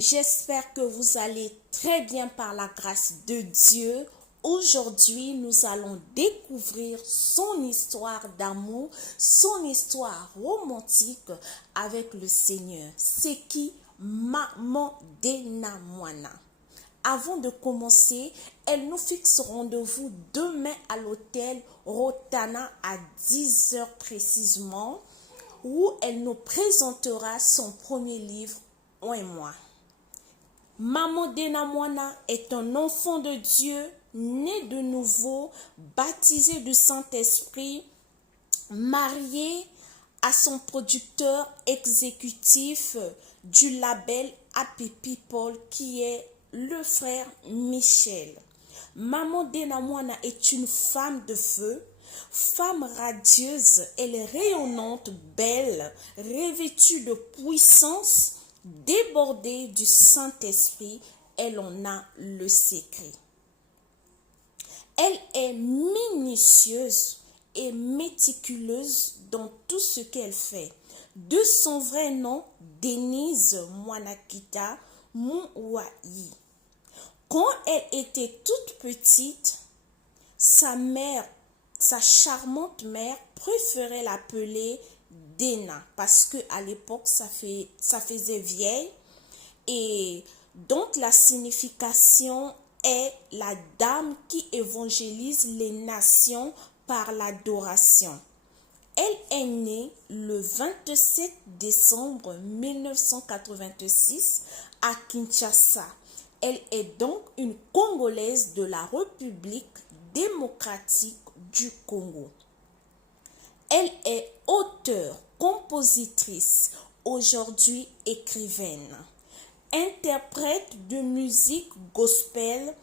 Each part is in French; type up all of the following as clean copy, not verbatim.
J'espère que vous allez très bien par la grâce de Dieu. Aujourd'hui, nous allons découvrir son histoire d'amour, son histoire romantique avec le Seigneur. C'est qui? Maman Denamwana. Avant de commencer, elle nous fixe rendez-vous demain à l'hôtel Rotana à 10 heures précisément, où elle nous présentera son premier livre, Un mois. Maman Denamwana est un enfant de Dieu, né de nouveau, baptisé du Saint-Esprit, marié à son producteur exécutif du label Happy People qui est le frère Michel. Maman Denamwana est une femme de feu, femme radieuse, elle est rayonnante, belle, revêtue de puissance, débordée du Saint-Esprit, elle en a le secret. Elle est minutieuse et méticuleuse dans tout ce qu'elle fait. De son vrai nom, Denise Mwanakita Mouayi. Quand elle était toute petite, sa charmante mère préférait l'appeler Dena parce que à l'époque ça faisait vieille, et donc la signification est la dame qui évangélise les nations par l'adoration. Elle est née le 27 décembre 1986 à Kinshasa. Elle est donc une Congolaise de la République démocratique du Congo. Elle est auteure, compositrice, aujourd'hui écrivaine, interprète de musique gospel,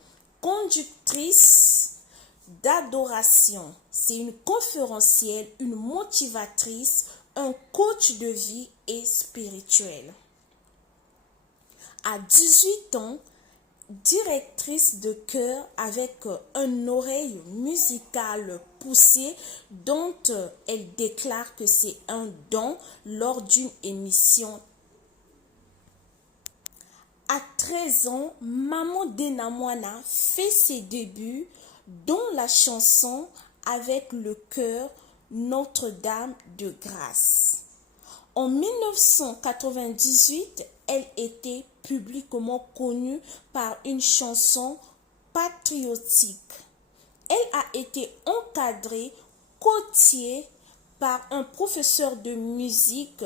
conductrice d'adoration. C'est une conférencière, une motivatrice, un coach de vie et spirituel. À 18 ans, directrice de chœur avec une oreille musicale poussée dont elle déclare que c'est un don lors d'une émission. À 13 ans, Maman Denamwana fait ses débuts dans la chanson avec le chœur Notre-Dame de Grâce. En 1998, elle était publiquement connue par une chanson patriotique. Elle a été encadrée, coachée par un professeur de musique,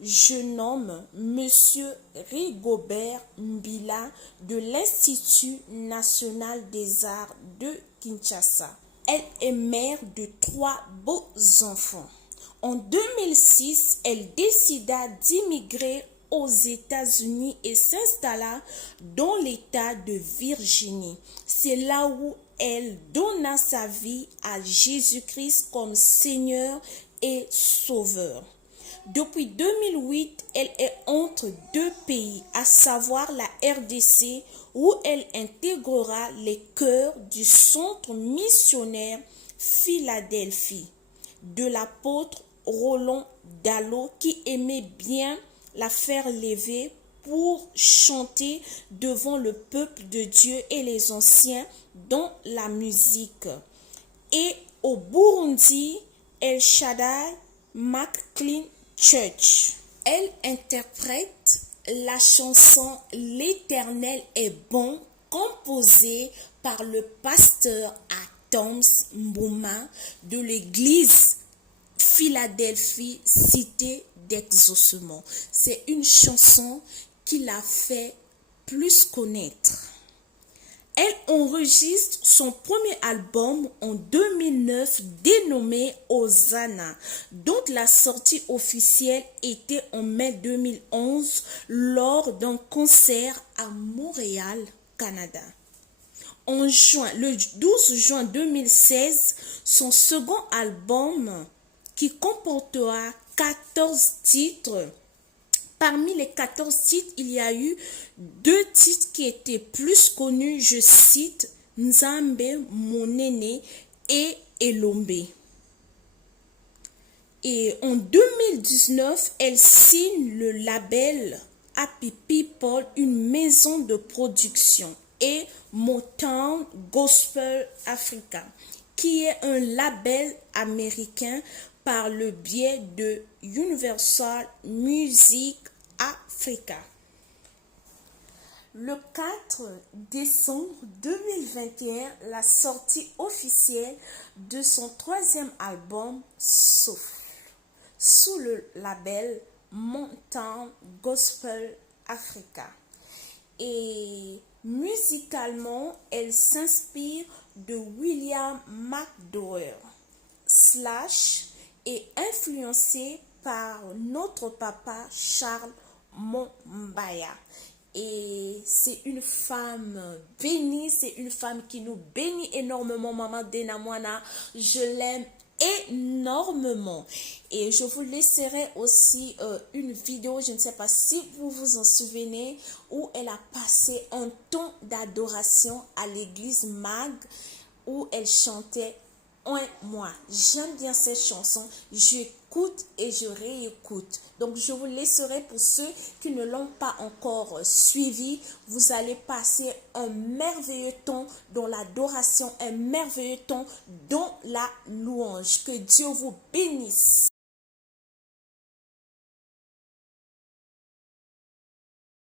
je nomme Monsieur Rigobert Mbila de l'Institut national des arts de Kinshasa. Elle est mère de 3 beaux enfants. En 2006, elle décida d'immigrer aux États-Unis et s'installa dans l'État de Virginie. C'est là où elle donna sa vie à Jésus-Christ comme Seigneur et Sauveur. Depuis 2008, elle est entre 2 pays, à savoir la RDC, où elle intégrera les chœurs du centre missionnaire Philadelphie de l'apôtre Roland Dallot, qui aimait bien la faire lever pour chanter devant le peuple de Dieu et les anciens dans la musique. Et au Burundi, El Shaddai McLean Church. Elle interprète la chanson L'Éternel est bon, composée par le pasteur Atoms Mbouma de l'église Philadelphie, cité d'exaucement. C'est une chanson qui l'a fait plus connaître. Elle enregistre son premier album en 2009 dénommé Hosanna, dont la sortie officielle était en mai 2011 lors d'un concert à Montréal, Canada. Le 12 juin 2016, son second album qui comportera 14 titres. Parmi les 14 titres, il y a eu 2 titres qui étaient plus connus, je cite, Nzambe Monene et Elombe. Et en 2019, elle signe le label Happy People, une maison de production, et Motown Gospel Africa, qui est un label américain par le biais de Universal Music Africa. Le 4 décembre 2021, la sortie officielle de son troisième album Souffle, sous le label Motown Gospel Africa. Et musicalement, elle s'inspire de William McDowell / est influencée par notre papa Charles Mombaya. Et c'est une femme bénie, c'est une femme qui nous bénit énormément, Maman Denamwana. Je l'aime énormément. Et je vous laisserai aussi une vidéo, je ne sais pas si vous vous en souvenez, où elle a passé un temps d'adoration à l'église Mag, où elle chantait moi. J'aime bien cette chanson, j'écoute et je réécoute. Donc je vous laisserai, pour ceux qui ne l'ont pas encore suivi, vous allez passer un merveilleux temps dans l'adoration, un merveilleux temps dans la louange. Que Dieu vous bénisse.